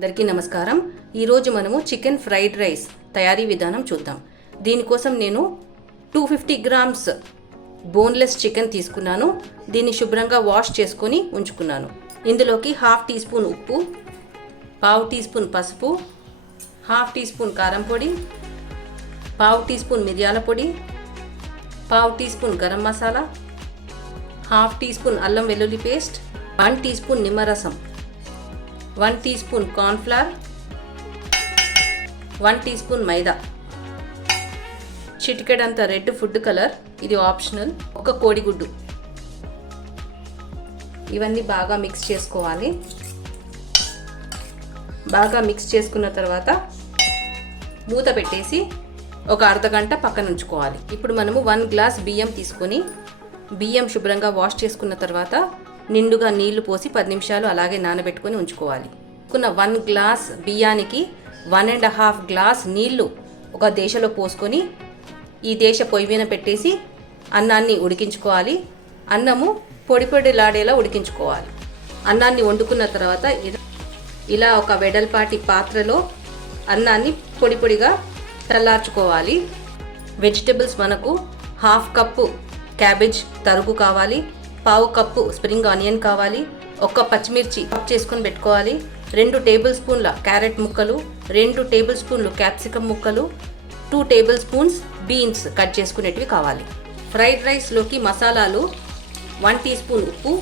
అందరికీ నమస్కారం. ఈరోజు మనము చికెన్ ఫ్రైడ్ రైస్ తయారీ విధానం చూద్దాం. దీనికోసం నేను 250 గ్రామ్స్ బోన్లెస్ చికెన్ తీసుకున్నాను. దీన్ని శుభ్రంగా వాష్ చేసుకొని ఉంచుకున్నాను. ఇందులోకి 1/2 టీ స్పూన్ ఉప్పు, 1/2 టీ స్పూన్ పసుపు, 1/2 టీ స్పూన్ కారం పొడి, 1/2 టీ స్పూన్ మిరియాల పొడి, 1/2 teaspoon garam masala, 1/2 teaspoon అల్లం వెల్లుల్లి పేస్ట్, 1 టీ స్పూన్ నిమ్మరసం, 1 teaspoon corn flour, 1 teaspoon maida, చిటికెడంత రెడ్ ఫుడ్ కలర్, ఇది ఆప్షనల్, ఒక కోడిగుడ్డు. ఇవన్నీ బాగా మిక్స్ చేసుకోవాలి. బాగా మిక్స్ చేసుకున్న తర్వాత మూత పెట్టేసి ఒక అర్ధగంట పక్కన ఉంచుకోవాలి. ఇప్పుడు మనము 1 గ్లాస్ బియ్యం తీసుకొని బియ్యం శుభ్రంగా వాష్ చేసుకున్న తర్వాత నిండుగా నీళ్లు పోసి 10 నిమిషాలు అలాగే నానబెట్టుకొని ఉంచుకోవాలి. 1 గ్లాస్ బియ్యానికి 1.5 గ్లాస్ నీళ్లు ఒక దేశలో పోసుకొని ఈ దేశ పొయ్యి మీద పెట్టేసి అన్నాన్ని ఉడికించుకోవాలి. అన్నము పొడి పొడిలాడేలా ఉడికించుకోవాలి. అన్నాన్ని వండుకున్న తర్వాత ఇలా ఒక వెడల్పాటి పాత్రలో అన్నాన్ని పొడి పొడిగా చల్లార్చుకోవాలి. వెజిటబుల్స్ మనకు 1/2 కప్పు క్యాబేజ్ తరుగు కావాలి, 1/4 కప్పు స్ప్రింగ్ ఆనియన్ కావాలి, 1 పచ్చిమిర్చి కట్ చేసుకొని పెట్టుకోవాలి, 2 టేబుల్ స్పూన్ల క్యారెట్ ముక్కలు, 2 టేబుల్ స్పూన్లు క్యాప్సికమ్ ముక్కలు, 2 టేబుల్ స్పూన్స్ బీన్స్ కట్ చేసుకునేటివి కావాలి. ఫ్రైడ్ రైస్లోకి మసాలాలు 1 టీ స్పూన్ ఉప్పు,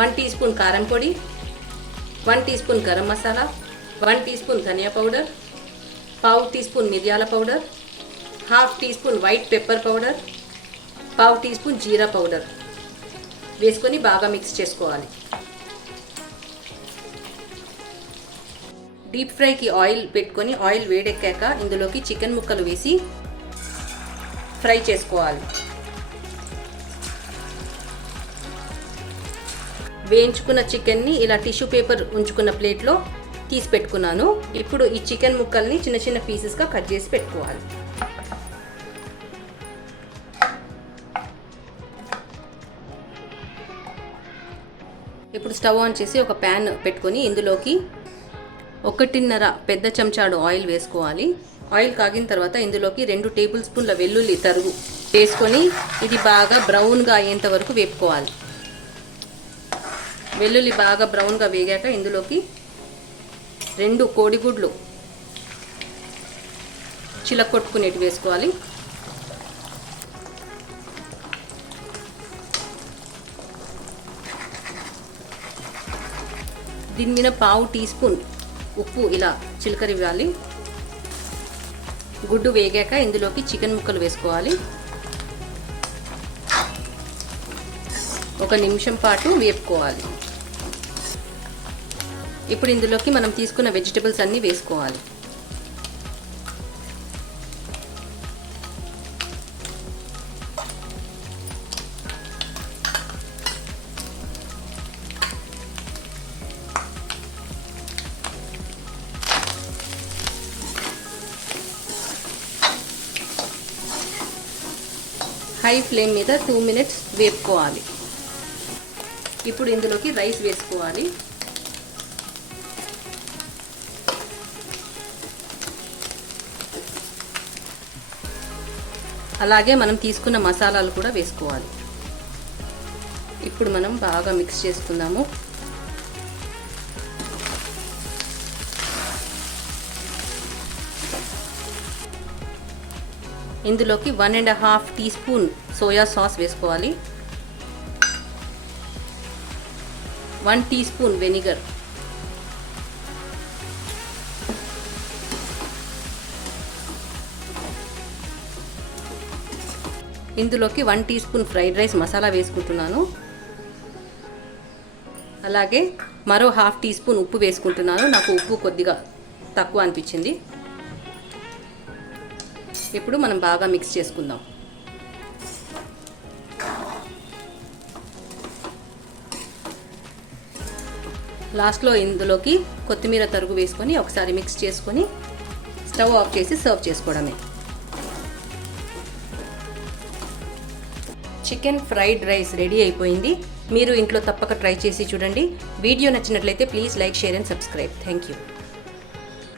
1 టీ స్పూన్ కారం పొడి, 1 teaspoon garam masala, 1 teaspoon ధనియా పౌడర్, 1/2 టీ స్పూన్ మిరియాల powder, 1/2 teaspoon white pepper powder, 1/2 teaspoon జీరా పౌడర్ వేసుకొని బాగా మిక్స్ చేసుకోవాలి. డీప్ ఫ్రైకి ఆయిల్ పెట్టుకొని ఆయిల్ వేడెక్కాక ఇందులోకి చికెన్ ముక్కలు వేసి ఫ్రై చేసుకోవాలి. వేయించుకున్న చికెన్ని ఇలా టిష్యూ పేపర్ ఉంచుకున్న ప్లేట్లో తీసి పెట్టుకున్నాను. ఇప్పుడు ఈ చికెన్ ముక్కల్ని చిన్న చిన్న పీసెస్గా కట్ చేసి పెట్టుకోవాలి. ఇప్పుడు స్టవ్ ఆన్ చేసి ఒక ప్యాన్ పెట్టుకొని ఇందులోకి 1.5 పెద్ద చెంచాడు ఆయిల్ వేసుకోవాలి. ఆయిల్ కాగిన తర్వాత ఇందులోకి 2 టేబుల్ స్పూన్ల వెల్లుల్లి తరుగు వేసుకొని ఇది బాగా బ్రౌన్గా అయ్యేంత వరకు వేపుకోవాలి. వెల్లుల్లి బాగా బ్రౌన్గా వేగాక ఇందులోకి 2 కోడిగుడ్లు చిలకొట్టుకునేటి వేసుకోవాలి. దీని మీద 1/2 టీ స్పూన్ ఉప్పు ఇలా చిలకరివ్వాలి. గుడ్డు వేగాక ఇందులోకి చికెన్ ముక్కలు వేసుకోవాలి. 1 నిమిషం పాటు వేపుకోవాలి. ఇప్పుడు ఇందులోకి మనం తీసుకున్న వెజిటబుల్స్ అన్నీ వేసుకోవాలి. హై ఫ్లేమ్ మీద 2 మినిట్స్ వేపుకోవాలి. ఇప్పుడు ఇందులోకి రైస్ వేసుకోవాలి. అలాగే మనం తీసుకున్న మసాలాలు కూడా వేసుకోవాలి. ఇప్పుడు మనం బాగా మిక్స్ చేసుకుందాము. ఇందులోకి 1.5 టీ స్పూన్ సోయా సాస్ వేసుకోవాలి, 1 టీ స్పూన్ వెనిగర్, ఇందులోకి 1 teaspoon fried rice masala వేసుకుంటున్నాను. అలాగే మరో 1/2 టీ స్పూన్ ఉప్పు వేసుకుంటున్నాను. నాకు ఉప్పు కొద్దిగా తక్కువ అనిపించింది. ఇప్పుడు మనం బాగా మిక్స్ చేసుకుందాం. లాస్ట్లో ఇందులోకి కొత్తిమీర తరుగు వేసుకొని ఒకసారి మిక్స్ చేసుకొని స్టవ్ ఆఫ్ చేసి సర్వ్ చేసుకోవడమే. చికెన్ ఫ్రైడ్ రైస్ రెడీ అయిపోయింది. మీరు ఇంట్లో తప్పక ట్రై చేసి చూడండి. వీడియో నచ్చినట్లయితే please like, share and subscribe. Thank you.